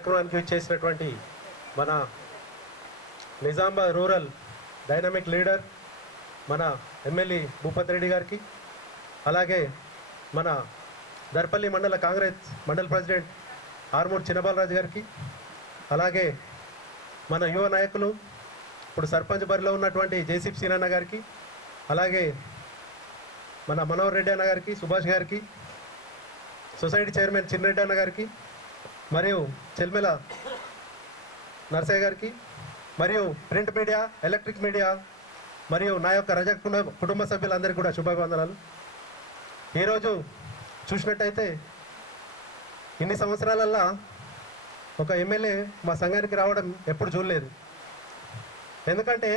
కార్యక్రమానికి చేసినటువంటి మన నిజామాబాద్ రూరల్ డైనమిక్ లీడర్ మన ఎమ్మెల్యే భూపతి రెడ్డి గారికి, అలాగే మన దర్పల్లి మండల కాంగ్రెస్ మండల ప్రెసిడెంట్ ఆర్మూర్ చిన్నబాలరాజు గారికి, అలాగే మన యువ నాయకులు ఇప్పుడు సర్పంచ్ బరిలో ఉన్నటువంటి జేసీపీ సీనన్న గారికి, అలాగే మన మనోహర్ రెడ్డి అన్న గారికి, సుభాష్ గారికి, సొసైటీ చైర్మన్ చిన్నరెడ్డి అన్న గారికి, మరియు చెల్మెల నర్సయ్య గారికి, మరియు ప్రింట్ మీడియా, ఎలక్ట్రిక్ మీడియా, మరియు నా యొక్క రజక కుటుంబ సభ్యులందరికీ కూడా శుభాభివందనాలు. ఈరోజు చూసినట్టయితే ఇన్ని సంవత్సరాలల్లా ఒక ఎమ్మెల్యే మా సంఘానికి రావడం ఎప్పుడు చూడలేదు. ఎందుకంటే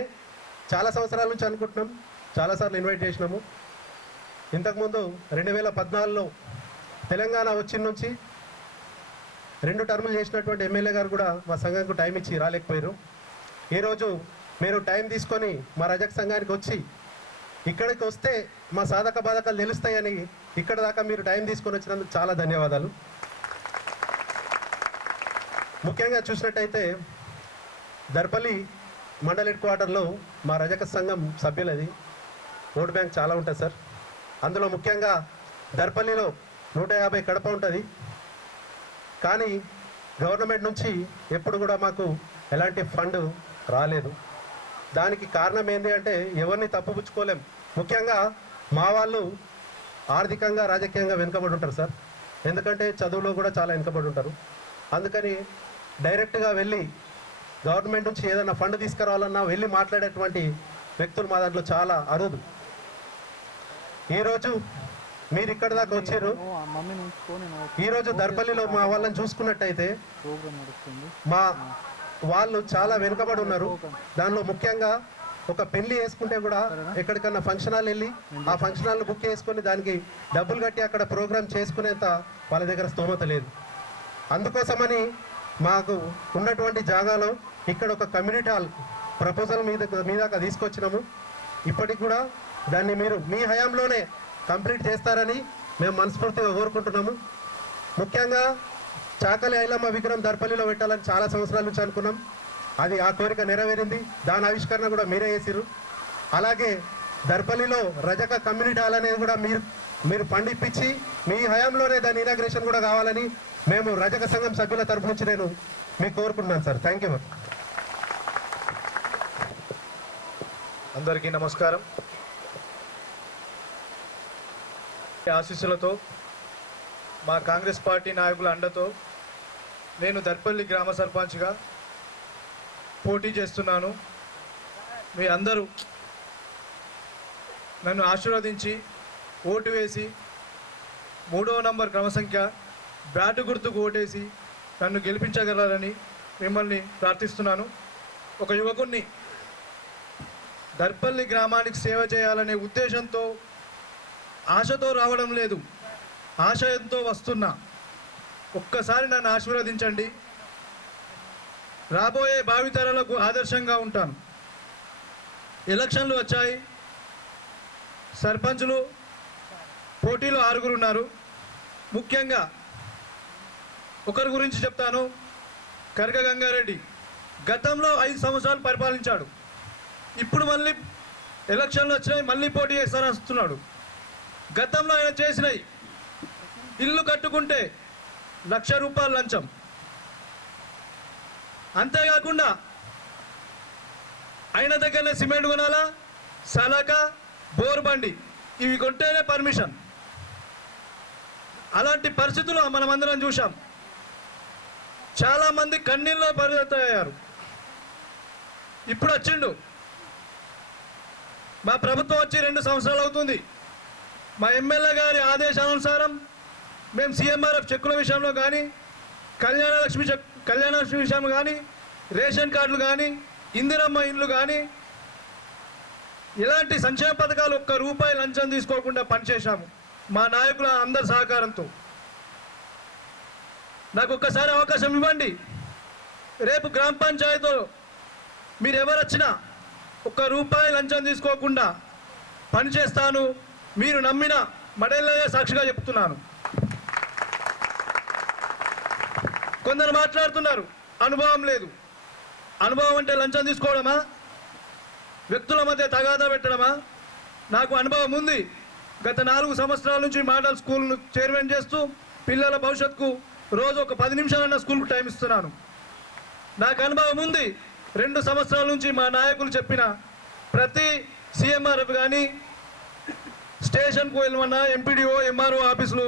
చాలా సంవత్సరాల నుంచి అనుకుంటున్నాం, చాలాసార్లు ఇన్వైట్ చేసినాము. ఇంతకుముందు 2014లో తెలంగాణ వచ్చిన నుంచి 2 టర్ములు చేసినటువంటి ఎమ్మెల్యే గారు కూడా మా సంఘానికి టైం ఇచ్చి రాలేకపోయారు. ఈరోజు మీరు టైం తీసుకొని మా రజక సంఘానికి వచ్చి ఇక్కడికి వస్తే మా సాధక బాధకాలు తెలుస్తాయని ఇక్కడ దాకా మీరు టైం తీసుకొని వచ్చినందుకు చాలా ధన్యవాదాలు. ముఖ్యంగా చూసినట్టయితే దర్పల్లి మండల్ హెడ్ క్వార్టర్లో మా రజక సంఘం సభ్యులది ఓటు బ్యాంక్ చాలా ఉంటుంది సార్. అందులో ముఖ్యంగా దర్పల్లిలో 150 కడప ఉంటుంది. కానీ గవర్నమెంట్ నుంచి ఎప్పుడు కూడా మాకు ఎలాంటి ఫండ్ రాలేదు. దానికి కారణం ఏంటి అంటే ఎవరిని తప్పుపుచ్చుకోలేం. ముఖ్యంగా మా వాళ్ళు ఆర్థికంగా రాజకీయంగా వెనుకబడి ఉంటారు సార్. ఎందుకంటే చదువులో కూడా చాలా వెనుకబడి ఉంటారు. అందుకని డైరెక్ట్గా వెళ్ళి గవర్నమెంట్ నుంచి ఏదైనా ఫండ్ తీసుకురావాలన్నా వెళ్ళి మాట్లాడేటువంటి వ్యక్తులు మా దాంట్లో చాలా అరుదు. ఈరోజు మీరు ఇక్కడ దాకా వచ్చారు. ఈరోజు దర్పల్లిలో మా వాళ్ళని చూసుకున్నట్టయితే మా వాళ్ళు చాలా వెనుకబడి ఉన్నారు. దానిలో ముఖ్యంగా ఒక పెళ్లి వేసుకుంటే కూడా ఎక్కడికన్నా ఫంక్షన్ హాల్ వెళ్ళి ఆ ఫంక్షన్ హాల్ బుక్ చేసుకొని దానికి డబ్బులు కట్టి అక్కడ ప్రోగ్రామ్ చేసుకునేంత వాళ్ళ దగ్గర స్తోమత లేదు. అందుకోసమని మాకు ఉన్నటువంటి జాగాలో ఇక్కడ ఒక కమ్యూనిటీ హాల్ ప్రపోజల్ మీద తీసుకొచ్చినాము. ఇప్పటికి కూడా దాన్ని మీరు మీ హయాంలోనే కంప్లీట్ చేస్తారని మేము మనస్ఫూర్తిగా కోరుకుంటున్నాము. ముఖ్యంగా చాకలి ఐలమ్మ విగ్రహం దర్పల్లిలో పెట్టాలని చాలా సంవత్సరాల నుంచి అనుకున్నాం. అది ఆ కోరిక నెరవేరింది. దాని ఆవిష్కరణ కూడా మీరే చేసిరు. అలాగే దర్పల్లిలో రజక కమ్యూనిటీ హాల్ అనేది కూడా మీరు పండిపించి మీ హయాంలోనే దాని ఇనాగ్రేషన్ కూడా కావాలని మేము రజక సంఘం సభ్యుల తరఫు నుంచి నేను మీకు కోరుకుంటున్నాను సార్. Thank you. అందరికీ నమస్కారం. ఆశీస్సులతో మా కాంగ్రెస్ పార్టీ నాయకుల అండతో నేను దర్పల్లి గ్రామ సర్పంచ్గా పోటీ చేస్తున్నాను. మీ అందరూ నన్ను ఆశీర్వదించి ఓటు వేసి 3వ నంబర్ క్రమ సంఖ్య బ్యాటు గుర్తుకు ఓటేసి నన్ను గెలిపించగలరని మిమ్మల్ని ప్రార్థిస్తున్నాను. ఒక యువకుణ్ణి దర్పల్లి గ్రామానికి సేవ చేయాలనే ఉద్దేశంతో ఆశతో రావడం లేదు, ఆశయంతో వస్తున్నా. ఒక్కసారి నన్ను ఆశీర్వదించండి. రాబోయే భావితరాలకు ఆదర్శంగా ఉంటాను. ఎలక్షన్లు వచ్చాయి. సర్పంచులు పోటీలో 6 ఉన్నారు. ముఖ్యంగా ఒకరి గురించి చెప్తాను. కర్గ గంగారెడ్డి గతంలో 5 సంవత్సరాలు పరిపాలించాడు. ఇప్పుడు మళ్ళీ ఎలక్షన్లు వచ్చినాయి, మళ్ళీ పోటీ చేస్తానని వస్తున్నాడు. గతంలో ఆయన చేసినాయి, ఇల్లు కట్టుకుంటే ₹1,00,000 లంచం. అంతేకాకుండా ఆయన దగ్గరనే సిమెంట్ కొనాలా, సలక, బోర్ బండి ఇవి కొంటేనే పర్మిషన్. అలాంటి పరిస్థితులు మనమందరం చూసాం. చాలామంది కన్నీళ్ళలో పరిగెత్తయ్యారు. ఇప్పుడు వచ్చిండు. మా ప్రభుత్వం వచ్చి 2 సంవత్సరాలు అవుతుంది. మా ఎమ్మెల్యే గారి ఆదేశానుసారం మేము సీఎంఆర్ఎఫ్ చెక్కుల విషయంలో కానీ, కళ్యాణలక్ష్మి విషయం కానీ, రేషన్ కార్డులు కానీ, ఇందిరమ్మ ఇండ్లు కానీ, ఇలాంటి సంక్షేమ పథకాలు ₹1 లంచం తీసుకోకుండా పనిచేశాము మా నాయకుల అందరి సహకారంతో. నాకు ఒక్కసారి అవకాశం ఇవ్వండి. రేపు గ్రామ పంచాయతీలో మీరు ఎవరు వచ్చినా ₹1 లంచం తీసుకోకుండా పనిచేస్తాను. మీరు నమ్మిన మడేళ్ళయ్య సాక్షిగా చెప్తున్నాను. కొందరు మాట్లాడుతున్నారు అనుభవం లేదు. అనుభవం అంటే లంచం తీసుకోవడమా, వ్యక్తుల మధ్య తగాదా పెట్టడమా? నాకు అనుభవం ఉంది. గత 4 సంవత్సరాల నుంచి మోడల్ స్కూల్ను చైర్మన్ చేస్తూ పిల్లల భవిష్యత్తుకు రోజు ఒక 10 నిమిషాలన్న స్కూల్కు టైం ఇస్తున్నాను. నాకు అనుభవం ఉంది. 2 సంవత్సరాల నుంచి మా నాయకులు చెప్పిన ప్రతి సిఎంఆర్ఎఫ్ కానీ స్టేషన్కు వెళ్ళమన్నా ఎంపీడీఓ ఎంఆర్ఓ ఆఫీసులు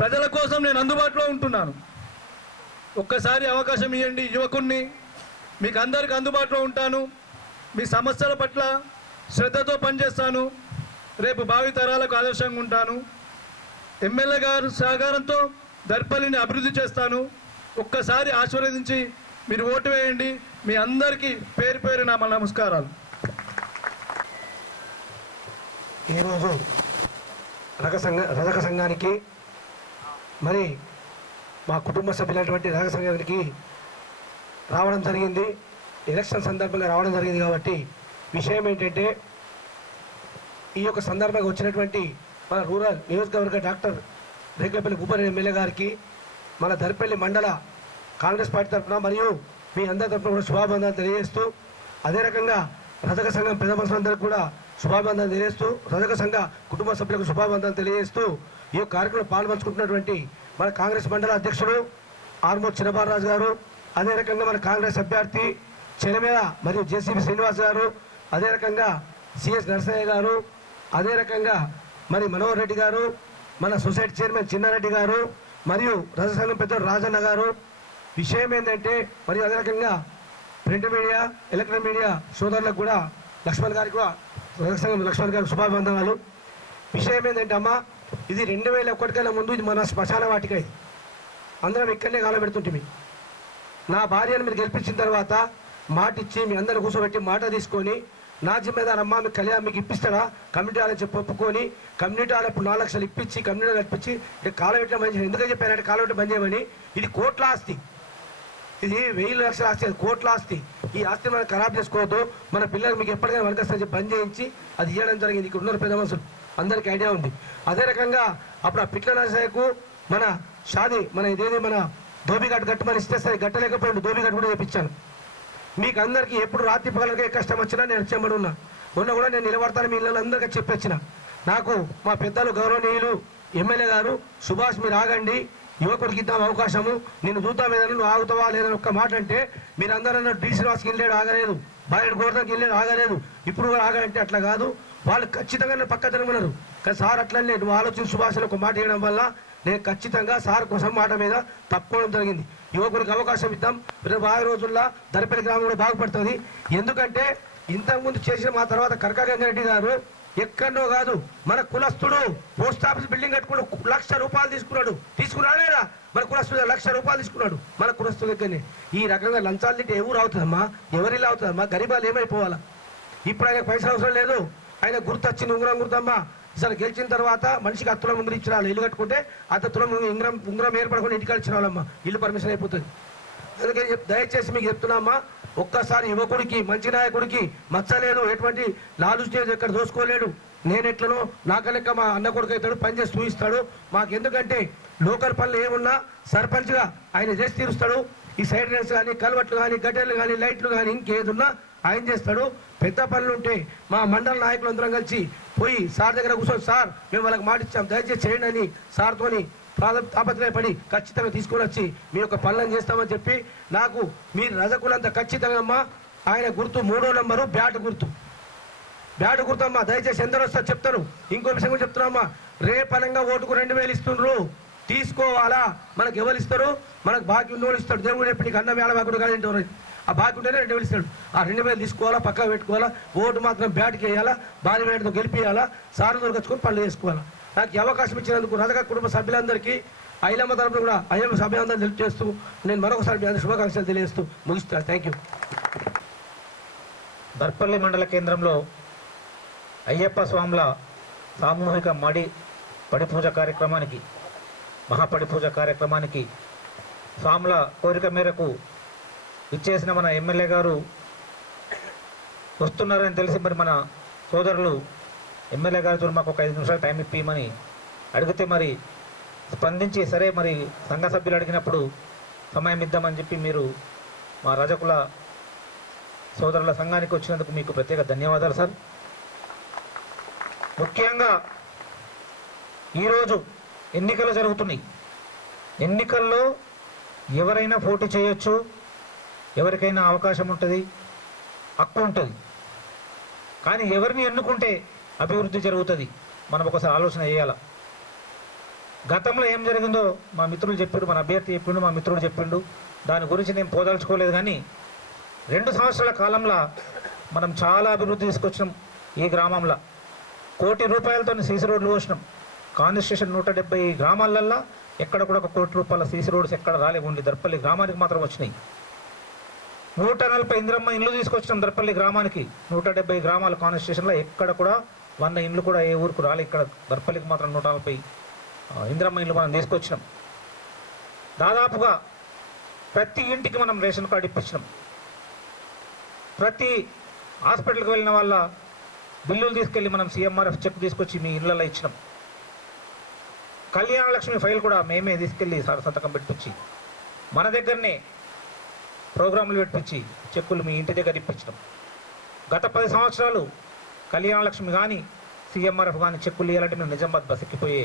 ప్రజల కోసం నేను అందుబాటులో ఉంటున్నాను. ఒక్కసారి అవకాశం ఇవ్వండి యువకుణ్ణి, మీకు అందరికి అందుబాటులో ఉంటాను. మీ సమస్యల పట్ల శ్రద్ధతో పనిచేస్తాను. రేపు భావితరాలకు ఆదర్శంగా ఉంటాను. ఎమ్మెల్యే గారు సహకారంతో దర్పల్లిని అభివృద్ధి చేస్తాను. ఒక్కసారి ఆశీర్వదించి మీరు ఓటు వేయండి. మీ అందరికీ పేరు పేరు నా నమస్కారాలు. ఈరోజు రజక సంఘానికి మరి మా కుటుంబ సభ్యులైనటువంటి రజక సంఘానికి రావడం జరిగింది. ఎలక్షన్ సందర్భంగా రావడం జరిగింది కాబట్టి విషయం ఏంటంటే, ఈ యొక్క సందర్భంగా వచ్చినటువంటి మన రూరల్ నియోజకవర్గ డాక్టర్ రేకులపల్లి భూపారెడ్డి ఎమ్మెల్యే గారికి మన దర్పల్లి మండల కాంగ్రెస్ పార్టీ తరఫున మరియు మీ అందరి తరఫున కూడా శుభాభివందనాలు తెలియజేస్తూ, అదే రకంగా రజక సంఘం పెద్ద మనుషులందరికీ కూడా శుభాభివందనాలు తెలియజేస్తూ, రజక సంఘ కుటుంబ సభ్యులకు శుభాభివందనాలు తెలియజేస్తూ, ఈ యొక్క కార్యక్రమంలో పాల్పంచుకుంటున్నటువంటి మన కాంగ్రెస్ మండల అధ్యక్షుడు ఆర్మూర్ చిన్నబాలరాజు గారు, అదే రకంగా మన కాంగ్రెస్ అభ్యర్థి చెలమేల మరియు జేసీబీ శ్రీనివాస్ గారు, అదే రకంగా సిఎస్ నరసయ్య గారు, అదే రకంగా మరి మనోహర్ రెడ్డి గారు, మన సొసైటీ చైర్మన్ చిన్నారెడ్డి గారు, మరియు రజక సంఘం పెద్దలు రాజన్న గారు. విషయం ఏంటంటే, మరియు అదే రకంగా ప్రింట్ మీడియా ఎలక్ట్రానిక్ మీడియా సోదరులకు కూడా లక్ష్మణ్ గారికి కూడా రజక సంఘం లక్ష్మణ్ గారికి శుభాభివందనాలు. విషయం ఏంటంటే అమ్మ, ఇది 2001 కన్నా ముందు ఇది మన శ్మశాన వాటిక. ఇది అందరం ఇక్కడనే కాలం పెడుతుంటే, నా భార్యను మీరు గెలిపించిన తర్వాత మాట ఇచ్చి మీ అందరూ కూర్చోబెట్టి మాట తీసుకొని, నా జిమ్మేదారు అమ్మ మీకు కళ్యాణం మీకు ఇప్పిస్తాడా కమ్యూనిటీ హాల్ చెప్పి ఒప్పుకొని, కమ్యూనిటీ హాల్ ఇప్పుడు 4 లక్షలు ఇప్పించి కమ్యూనిటీ హాల్ ఇప్పించి కాలం పెట్టడం మంచి. ఎందుకని చెప్పారంటే కాలం పెట్టడం బంద్ చేయమని. ఇది కోట్ల ఆస్తి, ఇది 1000 లక్షల ఆస్తి, అది కోట్ల ఆస్తి. ఈ ఆస్తిని మనం ఖరాబ్ చేసుకోవద్దు, మన పిల్లలకు మీకు ఎప్పటికైనా వనకొస్తుందని చెప్పి బంద్ చేయించి అది ఇవ్వడం జరిగింది. ఇక్కడ ఉన్న పెద్ద మనుషులు అందరికీ ఐడియా ఉంది. అదే రకంగా అప్పుడు ఆ పిట్ల నరసయ్యకు మన షాది మన ఇదేది మన ధోబిఘాట్ కట్టమని ఇస్తే సరే గట్టలేకపోయాడు, ధోబిఘాట్ కూడా చేయించాను. మీకు అందరికీ ఎప్పుడు రాత్రి పగలకే కష్టం వచ్చినా నేను చెమ్మడి ఉన్నా. మొన్న కూడా నేను నిలబడతాను మీ ఇళ్ళలో అందరికీ చెప్పొచ్చిన. నాకు మా పెద్దలు గౌరవనీయులు ఎమ్మెల్యే గారు సుభాష్ మీరు ఆగండి, యువకుడికి ఇద్దాం అవకాశము, నేను చూద్దాం ఏదైనా నువ్వు ఆగుతావా లేదని ఒక్క మాట అంటే, మీరు అందరూ డి శ్రీనివాస్కి వెళ్ళాడు ఆగలేదు, బాయడు గోవర్ధన్కి వెళ్ళాడు ఆగలేదు, ఇప్పుడు కూడా ఆగాలంటే అట్లా కాదు. వాళ్ళు ఖచ్చితంగా నేను పక్క తిరగమన్నారు. కానీ సార్ అట్లనే నువ్వు ఆలోచించి సుభాష్లో ఒక మాట వేయడం వల్ల నేను ఖచ్చితంగా సార్ కోసం మాట మీద తప్పుకోవడం జరిగింది. యువకులకు అవకాశం ఇద్దాం. రేపు 5 రోజుల్లో దర్పల్లి గ్రామం కూడా బాగుపడుతుంది. ఎందుకంటే ఇంతకుముందు చేసిన మా తర్వాత కరకా గంగారెడ్డి గారు ఎక్కడో కాదు మన కులస్తుడు పోస్ట్ ఆఫీస్ బిల్డింగ్ కట్టుకుని ₹1,00,000 తీసుకున్నాడా? మన కులస్తుడు ₹1,00,000 తీసుకున్నాడు మన కులస్తుల దగ్గరనే. ఈ రకంగా లంచాలు తింటే ఎవరు అవుతుందమ్మా, ఎవరిలా అవుతుందమ్మా? గరీబాలు ఏమైపోవాలా? ఇప్పుడు ఆయన పైసలు అవసరం లేదు, ఆయన గుర్తు వచ్చింది ఉంగరం గుర్తమ్మా. అసలు గెలిచిన తర్వాత మనిషికి 10 తులం ఉంగరం ఇచ్చిన వాళ్ళు ఇల్లు కట్టుకుంటే 10 తులం ఉంగరం ఏర్పడకుండా ఇంటికి ఇచ్చిన వాళ్ళమ్మా, ఇల్లు పర్మిషన్ అయిపోతుంది. అందుకే దయచేసి మీకు చెప్తున్నామ్మా, ఒక్కసారి యువకుడికి మంచి నాయకుడికి మచ్చలేదు, ఎటువంటి లాలు స్టేజ్ ఎక్కడ దోసుకోలేడు. నేను ఎట్లనో నాక లెక్క మా అన్న కొడుకు అవుతాడు, పని చేసి చూపిస్తాడు. మాకు ఎందుకంటే లోకల్ పనులు ఏమున్నా సర్పంచ్గా ఆయన చేసి తీరుస్తాడు. ఈ సైడ్ రేస్ కానీ కల్వట్లు కానీ గడ్డలు కానీ లైట్లు కానీ ఇంకేదున్నా ఆయన చేస్తాడు. పెద్ద పనులు ఉంటే మా మండల నాయకులు అందరం కలిసి పోయి సార్ దగ్గర కూర్చొని, సార్ మేము వాళ్ళకి మాట ఇచ్చాం దయచేసి చేయండి అని సార్తోని తాపత్రయపడి ఖచ్చితంగా తీసుకొని వచ్చి మీ యొక్క పనులను చేస్తామని చెప్పి, నాకు మీరు రజకులంతా ఖచ్చితంగా అమ్మా ఆయన గుర్తు 3వ నంబరు బ్యాట్ గుర్తు అమ్మా. దయచేసి ఎందరో వస్తారు చెప్తారు. ఇంకో విషయం కూడా చెప్తున్నామ్మా, రేపనంగా ఓటుకు 2000 ఇస్తుండ్రు, తీసుకోవాలా? మనకు ఎవరు ఇస్తారు? మనకు బాకీ ఉన్నోళ్ళు ఇస్తాడు. దేవుడు రేపు నీకు అన్నం వేళవాకుడు కాదు, ఆ బాకీ ఉంటేనే 2000 ఇస్తాడు. ఆ 2000 తీసుకోవాలా, పక్కన పెట్టుకోవాలా, ఓటు మాత్రం బ్యాట్కి వేయాలా, భారీ వేటతో గెలిపియాలా, సార్లు దొరకచ్చుకొని పనులు చేసుకోవాలా. నాకు ఈ అవకాశం ఇచ్చినందుకు రజక కుటుంబ సభ్యులందరికీ ఐలమ్మ తరపున కూడా ఐలమ్మ సభ్యులందరూ తెలియజేస్తూ నేను మరొకసారి శుభాకాంక్షలు తెలియజేస్తూ ముగిస్తాను. Thank you. దర్పల్లి మండల కేంద్రంలో అయ్యప్ప స్వాముల సామూహిక పడిపూజ కార్యక్రమానికి మహాపడిపూజ కార్యక్రమానికి స్వాముల కోరిక మేరకు ఇచ్చేసిన మన ఎమ్మెల్యే గారు వస్తున్నారని తెలిసి మరి మన సోదరులు ఎమ్మెల్యే గారితో మాకు ఒక 5 నిమిషాలు టైం ఇప్పిమని అడిగితే మరి స్పందించి సరే మరి సంఘ సభ్యులు అడిగినప్పుడు సమయం ఇద్దామని చెప్పి మీరు మా రజకుల సోదరుల సంఘానికి వచ్చినందుకు మీకు ప్రత్యేక ధన్యవాదాలు సార్. ముఖ్యంగా ఈరోజు ఎన్నికలు జరుగుతున్నాయి. ఎన్నికల్లో ఎవరైనా పోటీ చేయొచ్చు, ఎవరికైనా అవకాశం ఉంటుంది, హక్కు ఉంటుంది. కానీ ఎవరిని ఎన్నుకుంటే అభివృద్ధి జరుగుతుంది మనం ఒకసారి ఆలోచన చేయాలి. గతంలో ఏం జరిగిందో మా మిత్రులు చెప్పిండు, మన అభ్యర్థి చెప్పిండు, మా మిత్రుడు చెప్పిండు. దాని గురించి నేను పోదలుచుకోలేదు. కానీ 2 సంవత్సరాల కాలంలో మనం చాలా అభివృద్ధి తీసుకొచ్చినాం. ఈ గ్రామంలో 1 కోటి రూపాయలతో సీసీ రోడ్లు పోసినాం. కాన్స్టిట్యూషన్ 170 గ్రామాలల్లో ఎక్కడ కూడా 1 కోటి రూపాయల సీసీ రోడ్స్ ఎక్కడ రాలేవు. ఓన్లీ దర్పల్లి గ్రామానికి మాత్రం వచ్చినాయి. 140 ఇంద్రమ్మ ఇండ్లు తీసుకొచ్చినాం దర్పల్లి గ్రామానికి. 170 గ్రామాల కాన్స్టిట్యూషన్లో ఎక్కడ కూడా 100 ఇండ్లు కూడా ఏ ఊరికి రాలే. ఇక్కడ దర్పల్లికి మాత్రం 140 ఇంద్రమ్మ ఇండ్లు మనం తీసుకొచ్చినాం. దాదాపుగా ప్రతి ఇంటికి మనం రేషన్ కార్డు ఇప్పించినాం. ప్రతి హాస్పిటల్కి వెళ్ళిన వాళ్ళ బిల్లులు తీసుకెళ్ళి మనం CMRF చెక్ తీసుకొచ్చి మీ ఇళ్ళల్లో ఇచ్చినాం. కళ్యాణ లక్ష్మి ఫైల్ కూడా మేమే తీసుకెళ్ళి సంతకం పెట్టించి మన దగ్గరనే ప్రోగ్రాంలు పెట్టించి చెక్కులు మీ ఇంటి దగ్గర ఇప్పించినాం. గత 10 సంవత్సరాలు కళ్యాణ లక్ష్మి కానీ CMRF కానీ చెక్కులు ఇవ్వాలంటే మేము నిజామాబాద్ బస్ ఎక్కిపోయే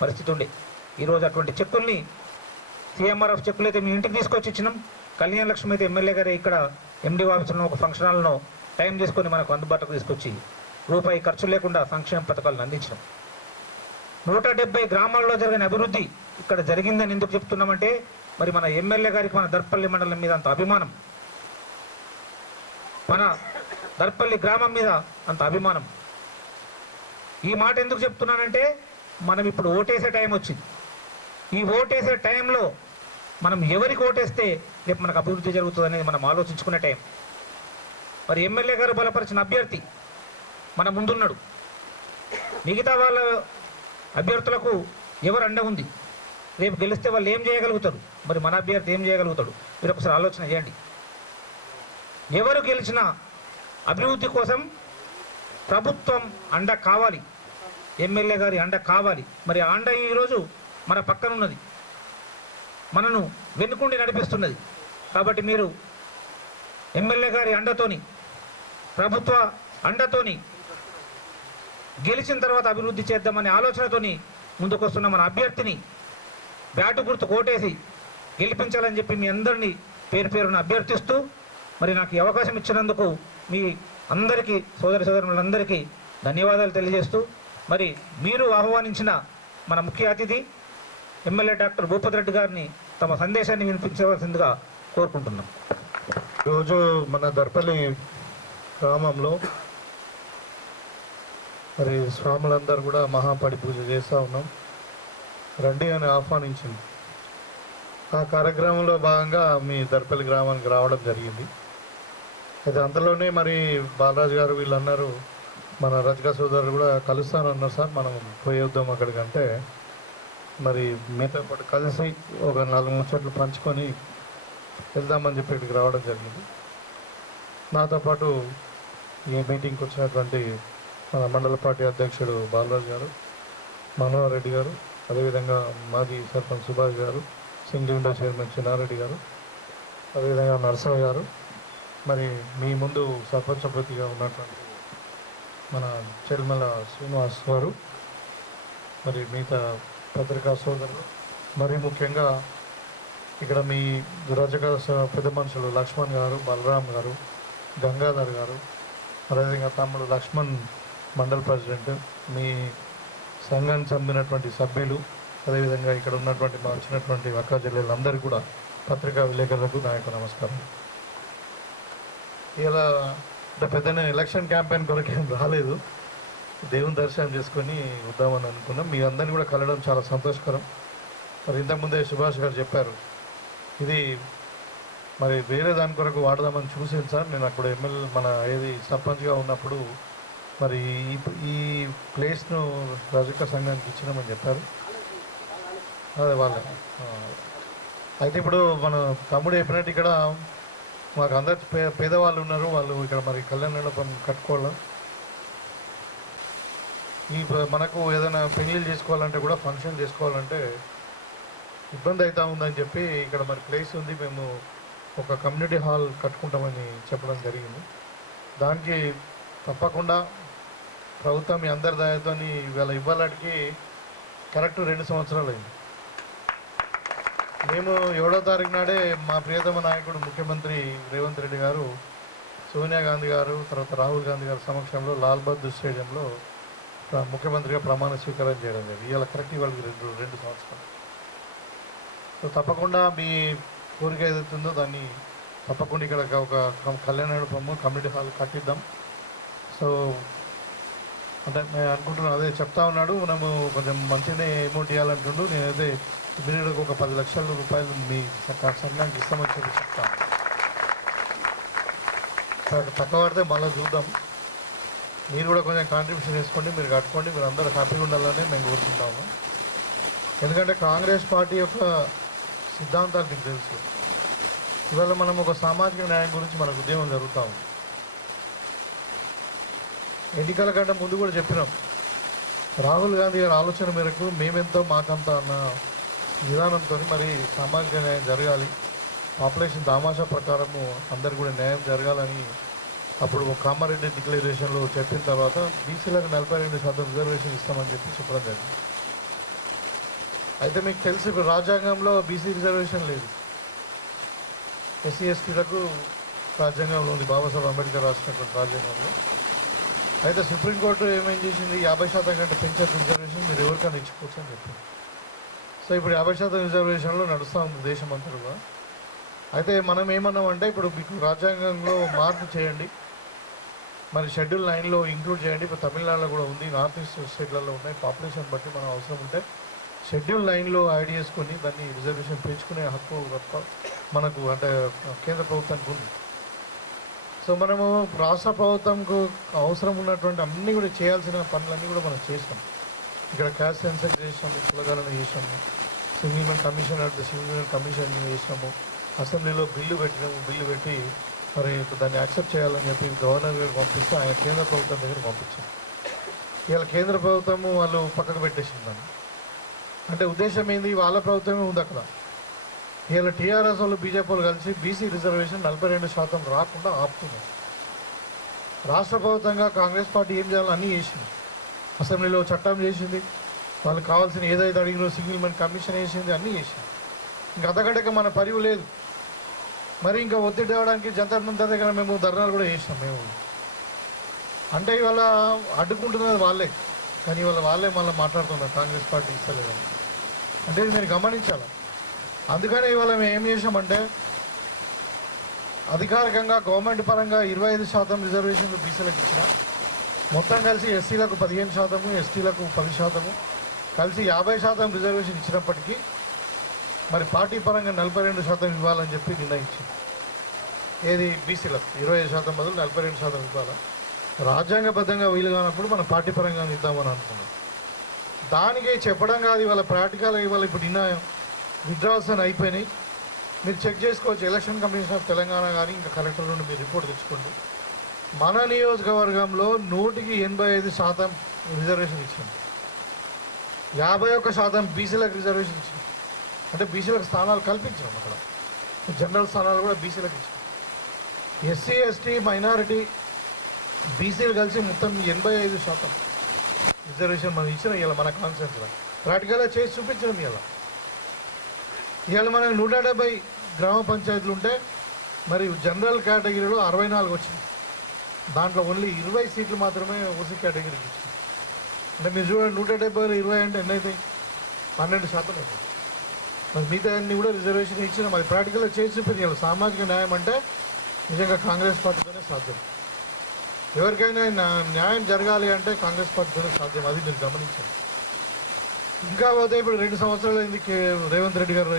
పరిస్థితి ఉండే. ఈరోజు అటువంటి చెక్కుల్ని CMRF చెక్కులు అయితే మీ ఇంటికి తీసుకొచ్చి ఇచ్చినాం. కళ్యాణ లక్ష్మి అయితే ఎమ్మెల్యే గారే ఇక్కడ MD ఆఫీసులో ఒక ఫంక్షన్ హాల్లో టైం చేసుకొని మనకు అందుబాటులోకి తీసుకొచ్చి రూపాయి ఖర్చు లేకుండా సంక్షేమ పథకాలను అందించినాం. 170 గ్రామాల్లో జరిగిన అభివృద్ధి ఇక్కడ జరిగిందని ఎందుకు చెప్తున్నామంటే మరి మన ఎమ్మెల్యే గారికి మన దర్పల్లి మండలం మీద అంత అభిమానం, మన దర్పల్లి గ్రామం మీద అంత అభిమానం. ఈ మాట ఎందుకు చెప్తున్నానంటే మనం ఇప్పుడు ఓటేసే టైం వచ్చింది. ఈ ఓటేసే టైంలో మనం ఎవరికి ఓటేస్తే రేపు మనకు అభివృద్ధి జరుగుతుంది అనేది మనం ఆలోచించుకునే టైం. మరి ఎమ్మెల్యే గారు బలపరిచిన అభ్యర్థి మన ముందున్నాడు. మిగతా వాళ్ళ అభ్యర్థులకు ఎవరు అండ ఉంది? రేపు గెలిస్తే వాళ్ళు ఏం చేయగలుగుతారు? మరి మన అభ్యర్థి ఏం చేయగలుగుతాడు? మీరు ఒకసారి ఆలోచన చేయండి. ఎవరు గెలిచినా అభివృద్ధి కోసం ప్రభుత్వం అండ కావాలి, ఎమ్మెల్యే గారి అండ కావాలి. మరి ఆ అండ ఈరోజు మన పక్కన ఉన్నది, మనను వెనుకుండి నడిపిస్తున్నది. కాబట్టి మీరు ఎమ్మెల్యే గారి అండతోని, ప్రభుత్వ అండతోని గెలిచిన తర్వాత అభివృద్ధి చేద్దామనే ఆలోచనతోని ముందుకొస్తున్న మన అభ్యర్థిని బ్యాటు గుర్తు కోటేసి గెలిపించాలని చెప్పి మీ అందరినీ పేరు పేరున అభ్యర్థిస్తూ మరి నాకు ఈ అవకాశం ఇచ్చినందుకు మీ అందరికీ సోదరులందరికీ ధన్యవాదాలు తెలియజేస్తూ మరి మీరు ఆహ్వానించిన మన ముఖ్య అతిథి ఎమ్మెల్యే డాక్టర్ భూపతి రెడ్డి గారిని తమ సందేశాన్ని వినిపించవలసిందిగా కోరుకుంటున్నాం. ఈరోజు మన దర్పల్లి గ్రామంలో మరి స్వాములందరూ కూడా మహాపడి పూజ చేస్తూ ఉన్నాం. రండి అని ఆహ్వానించింది. ఆ కార్యక్రమంలో భాగంగా మీ దర్పల్లి గ్రామానికి రావడం జరిగింది. అయితే అంతలోనే మరి బాలరాజు గారు వీళ్ళు అన్నారు, మన రజక సోదరులు కూడా కలుస్తానన్నారు సార్, మనం పోయేద్దాం అక్కడికంటే మరి మీతో పాటు కలిసి ఒక 4 ముచ్చట్లు పంచుకొని వెళ్దామని చెప్పి ఇక్కడికి రావడం జరిగింది. నాతో పాటు ఈ మీటింగ్కి వచ్చినటువంటి మన మండల పార్టీ అధ్యక్షుడు బాలరాజు గారు, మనోహర్ రెడ్డి గారు, అదేవిధంగా మాజీ సర్పంచ్ సుభాష్ గారు, సింగిల్ విండో చైర్మన్ చిన్నారెడ్డి గారు, అదేవిధంగా నరసయ్య గారు, మరి మీ ముందు సర్పంచ్ అభ్యర్థిగా ఉన్నటువంటి మన చెల్మల శ్రీనివాస్ గారు, మరి మిగతా పత్రికా సోదరులు, మరి ముఖ్యంగా ఇక్కడ మీ రజక పెద్ద మనుషులు లక్ష్మణ్ గారు, బలరాం గారు, గంగాధర్ గారు, అదేవిధంగా తమ్ముడు లక్ష్మణ్ మండల్ ప్రెసిడెంట్, మీ సంఘానికి చెందినటువంటి సభ్యులు, అదేవిధంగా ఇక్కడ ఉన్నటువంటి మా వచ్చినటువంటి అక్క చెల్లెళ్ళందరికీ కూడా పత్రికా విలేకరులకు నా యొక్క నమస్కారం. ఇలా అంటే పెద్ద ఎలక్షన్ క్యాంపెయిన్ కొరకు ఏం రాలేదు, దేవుని దర్శనం చేసుకొని వద్దామని అనుకున్నాం. మీ అందరినీ కూడా కలవడం చాలా సంతోషకరం. మరి ఇంతకుముందే సుభాష్ గారు చెప్పారు, ఇది మరి వేరే దాని కొరకు వాడదామని చూసాను సార్. నేను అప్పుడు ఎమ్మెల్యే మన ఏది సర్పంచ్గా ఉన్నప్పుడు మరి ఈ ప్లేస్ను రజక సంఘానికి ఇచ్చినామని చెప్పారు. అదే వాళ్ళ అయితే ఇప్పుడు మన తమ్ముడు చెప్పినట్టు ఇక్కడ మాకు అందరు పేదవాళ్ళు ఉన్నారు, వాళ్ళు ఇక్కడ మరి కళ్యాణ మండపం కట్టుకోవాలి. మనకు ఏదైనా పెళ్ళిళ్ళు చేసుకోవాలంటే కూడా ఫంక్షన్ చేసుకోవాలంటే ఇబ్బంది అవుతా ఉందని చెప్పి ఇక్కడ మరి ప్లేస్ ఉంది, మేము ఒక కమ్యూనిటీ హాల్ కట్టుకుంటామని చెప్పడం జరిగింది. దానికి తప్పకుండా ప్రభుత్వం మీ అందరి దయతో ఇవాళ ఇవ్వాలకి కరెక్ట్ 2 సంవత్సరాలు అయింది. మేము 7వ తారీఖు నాడే మా ప్రియతమ నాయకుడు ముఖ్యమంత్రి రేవంత్ రెడ్డి గారు, సోనియా గాంధీ గారు, తర్వాత రాహుల్ గాంధీ గారి సమక్షంలో లాల్ బహదూర్ స్టేడియంలో ముఖ్యమంత్రిగా ప్రమాణ స్వీకారం చేయడం జరిగింది. ఇవాళ కరెక్ట్ ఇవాళకి 2 సంవత్సరాలు. సో తప్పకుండా మీ కోరిక ఏదైతే ఉందో దాన్ని తప్పకుండా ఇక్కడ ఒక కళ్యాణ మండపము కమ్యూనిటీ హాల్ కట్టిద్దాం. సో అంటే నేను అనుకుంటున్నాను, అదే చెప్తా ఉన్నాడు, మనము కొంచెం మంచిగానే అమౌంట్ ఇవ్వాలంటుండు. నేనైతే ఇమీడియట్గా ఒక 10 లక్షల రూపాయలు మీ సంఘానికి ఇస్తామని చెప్పి చెప్తాను. తక్కువ పడితే మళ్ళీ చూద్దాం. మీరు కూడా కొంచెం కాంట్రిబ్యూషన్ చేసుకోండి, మీరు కట్టుకోండి, మీరు అందరూ హ్యాపీగా ఉండాలని మేము కోరుకుంటాము. ఎందుకంటే కాంగ్రెస్ పార్టీ యొక్క సిద్ధాంతాలు మీకు తెలుసు. ఇవాళ మనం ఒక సామాజిక న్యాయం గురించి మనకు ఉద్యమం జరుగుతూ ఉంది. ఎన్నికల కంటే ముందు కూడా చెప్పినాం, రాహుల్ గాంధీ గారి ఆలోచన మేరకు మేమెంతో మాకంత అన్న విధానంతో మరి సామాజిక న్యాయం జరగాలి, పాపులేషన్ దామాషా ప్రకారము అందరు కూడా న్యాయం జరగాలని అప్పుడు కామారెడ్డి డిక్లరేషన్లో చెప్పిన తర్వాత బీసీలకు 42% రిజర్వేషన్ ఇస్తామని చెప్పి చెప్పడం జరిగింది. అయితే మీకు తెలిసి ఇప్పుడు రాజ్యాంగంలో బీసీ రిజర్వేషన్ లేదు, ఎస్సీ ఎస్టీలకు రాజ్యాంగంలో ఉంది, బాబాసాహెబ్ అంబేద్కర్ రాసినటువంటి రాజ్యాంగంలో. అయితే సుప్రీంకోర్టు ఏమేం చేసింది, 50% కంటే పెంచే రిజర్వేషన్ మీరు ఎవరికైనా ఇచ్చుకోవచ్చు అని చెప్పింది. సో ఇప్పుడు 50% రిజర్వేషన్లో నడుస్తూ ఉంది దేశం అంతా కూడా. అయితే మనం ఏమన్నామంటే ఇప్పుడు మీకు రాజ్యాంగంలో మార్పు చేయండి, మరి షెడ్యూల్ 9లో ఇంక్లూడ్ చేయండి. ఇప్పుడు తమిళనాడులో కూడా ఉంది, నార్త్ ఈస్ట్ స్టేట్లలో ఉన్నాయి. పాపులేషన్ బట్టి మనం అవసరం ఉంటే షెడ్యూల్ 9లో యాడ్ చేసుకొని దాన్ని రిజర్వేషన్ పెంచుకునే హక్కు మనకు అంటే కేంద్ర ప్రభుత్వానికి ఉంది. సో మనము రాష్ట్ర ప్రభుత్వంకు అవసరం ఉన్నటువంటి అన్నీ కూడా చేయాల్సిన పనులన్నీ కూడా మనం చేసాం. ఇక్కడ క్యాస్ట్ సెన్సెస్ చేసాము, కులగణన చేసాము, సింగిల్ మెన్ కమిషన్ అంటే సింగిల్ మెన్ కమిషన్ చేసినాము, అసెంబ్లీలో బిల్లు పెట్టి మరి దాన్ని యాక్సెప్ట్ చేయాలని చెప్పి గవర్నర్ గారు పంపిస్తే ఆయన కేంద్ర ప్రభుత్వం దగ్గర పంపించారు. ఇవాళ కేంద్ర ప్రభుత్వము వాళ్ళు పక్కకు పెట్టేసింది దాన్ని. అంటే ఉద్దేశం ఏంది, వాళ్ళ ప్రభుత్వమే ఉంది అక్కడ. ఇవాళ టీఆర్ఎస్ వాళ్ళు బీజేపీ వాళ్ళు కలిసి బీసీ రిజర్వేషన్ 42% రాకుండా ఆపుతున్నారు. రాష్ట్ర ప్రభుత్వంగా కాంగ్రెస్ పార్టీ ఏం చేయాలో అన్నీ చేసింది, అసెంబ్లీలో చట్టం చేసింది, వాళ్ళకి కావాల్సిన ఏదైతే అడిగినో సింగిల్ మెన్ కమిషన్ వేసింది, అన్నీ చేసింది. ఇంకా అంతకంటే మన పరివు లేదు. మరి ఇంకా ఒత్తిడి తేవడానికి జంతర్ మంతర్ దగ్గర మేము ధర్నాలు కూడా చేసినాం మేము. అంటే ఇవాళ అడ్డుకుంటున్నది వాళ్ళే, కానీ ఇవాళ వాళ్ళే మళ్ళీ మాట్లాడుతున్నారు కాంగ్రెస్ పార్టీ ఇస్తలేదని. అంటే ఇది మీరు గమనించాలి. అందుకనే ఇవాళ మేము ఏం చేసామంటే అధికారికంగా గవర్నమెంట్ పరంగా 25% రిజర్వేషన్లు బీసీలకు ఇచ్చిన, మొత్తం కలిసి ఎస్సీలకు 15%, ఎస్టీలకు 10%, కలిసి 50% రిజర్వేషన్ ఇచ్చినప్పటికీ మరి పార్టీ పరంగా 42% ఇవ్వాలని చెప్పి నిర్ణయించింది. ఏది బీసీలకు 25% బదులు 42% ఇవ్వాలి. రాజ్యాంగబద్ధంగా వీలు కానప్పుడు మనం పార్టీ పరంగా ఇద్దామని అనుకున్నాం. దానికి చెప్పడం కాదు, ఇవాళ ప్రాక్టికల్గా ఇవాళ ఇప్పుడు విత్డ్రాల్స్ అని అయిపోయినాయి. మీరు చెక్ చేసుకోవచ్చు, ఎలక్షన్ కమిషన్ ఆఫ్ తెలంగాణ కానీ ఇంకా కలెక్టర్ నుండి మీరు రిపోర్ట్ తెచ్చుకోండి. మన నియోజకవర్గంలో 185% రిజర్వేషన్ ఇచ్చింది, 51% బీసీలకు రిజర్వేషన్ ఇచ్చింది. అంటే బీసీలకు స్థానాలు కల్పించినాం. అక్కడ జనరల్ స్థానాలు కూడా బీసీలకు ఇచ్చాం. ఎస్సీ ఎస్టీ మైనారిటీ బీసీలు కలిసి మొత్తం 85% రిజర్వేషన్ మనం ఇచ్చిన ఇలా మన కాన్సెన్స్లో ప్రాక్టికల్గా చేసి చూపించడం. ఇవాళ మనకు 170 గ్రామ పంచాయతీలు ఉంటే మరి జనరల్ కేటగిరీలో 64 వచ్చింది. దాంట్లో ఓన్లీ 20 సీట్లు మాత్రమే ఓసీ కేటగిరీకి ఇచ్చింది. అంటే మీరు చూడండి, 170లో 20 అంటే ఎన్ని అవుతాయి, 12% అవుతాయి. మరి మిగతా అన్ని కూడా రిజర్వేషన్ ఇచ్చిన మరి ప్రాక్టికల్గా చేసి చూపించాలి. సామాజిక న్యాయం అంటే నిజంగా కాంగ్రెస్ పార్టీతోనే సాధ్యం. ఎవరికైనా న్యాయం జరగాలి అంటే కాంగ్రెస్ పార్టీతోనే సాధ్యం, అది మీరు గమనించండి. ఇంకా పోతే ఇప్పుడు 2 సంవత్సరాలు అయింది రేవంత్ రెడ్డి గారు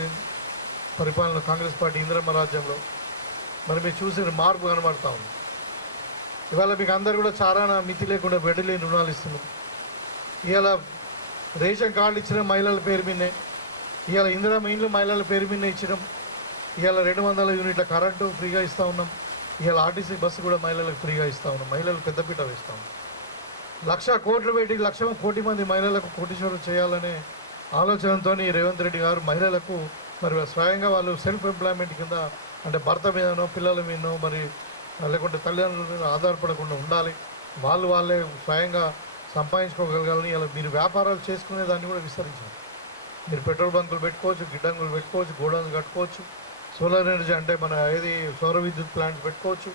పరిపాలన, కాంగ్రెస్ పార్టీ ఇందిరమ్మ రాజ్యంలో. మరి మీరు చూసిన మార్పు కనబడతా ఉంది. ఇవాళ మీకు అందరు కూడా చారాన మితి లేకుండా బెడ్లేని రుణాలు ఇస్తున్నాం. ఇవాళ రేషన్ కార్డులు ఇచ్చిన మహిళల పేరు మీదనే, ఇవాళ ఇందిరమ్మ ఇండ్లు మహిళల పేరు మీదనే ఇచ్చినాం. ఇవాళ 200 యూనిట్ల కరెంటు ఫ్రీగా ఇస్తూ ఉన్నాం. ఇవాళ ఆర్టీసీ బస్సు కూడా మహిళలకు ఫ్రీగా ఇస్తూ ఉన్నాం. మహిళలకు పెద్దపీట వేస్తూ ఉన్నాం. 1,00,000 కోట్లు పెట్టి 1,00,000 కోటి మంది మహిళలకు కోటీశ్వరం చేయాలనే ఆలోచనతో రేవంత్ రెడ్డి గారు మహిళలకు మరి స్వయంగా వాళ్ళు సెల్ఫ్ ఎంప్లాయ్మెంట్ కింద అంటే భర్త మీదనో పిల్లల మీదనో మరి లేకుంటే తల్లిదండ్రుల మీద ఆధారపడకుండా ఉండాలి, వాళ్ళే స్వయంగా సంపాదించుకోగలగాలని ఇలా మీరు వ్యాపారాలు చేసుకునే దాన్ని కూడా విస్తరించారు. మీరు పెట్రోల్ బంకులు పెట్టుకోవచ్చు, గిడ్డంగులు పెట్టుకోవచ్చు, గోడౌన్లు కట్టుకోవచ్చు, సోలార్ ఎనర్జీ అంటే మన ఏది సౌర విద్యుత్ ప్లాంట్స్ పెట్టుకోవచ్చు,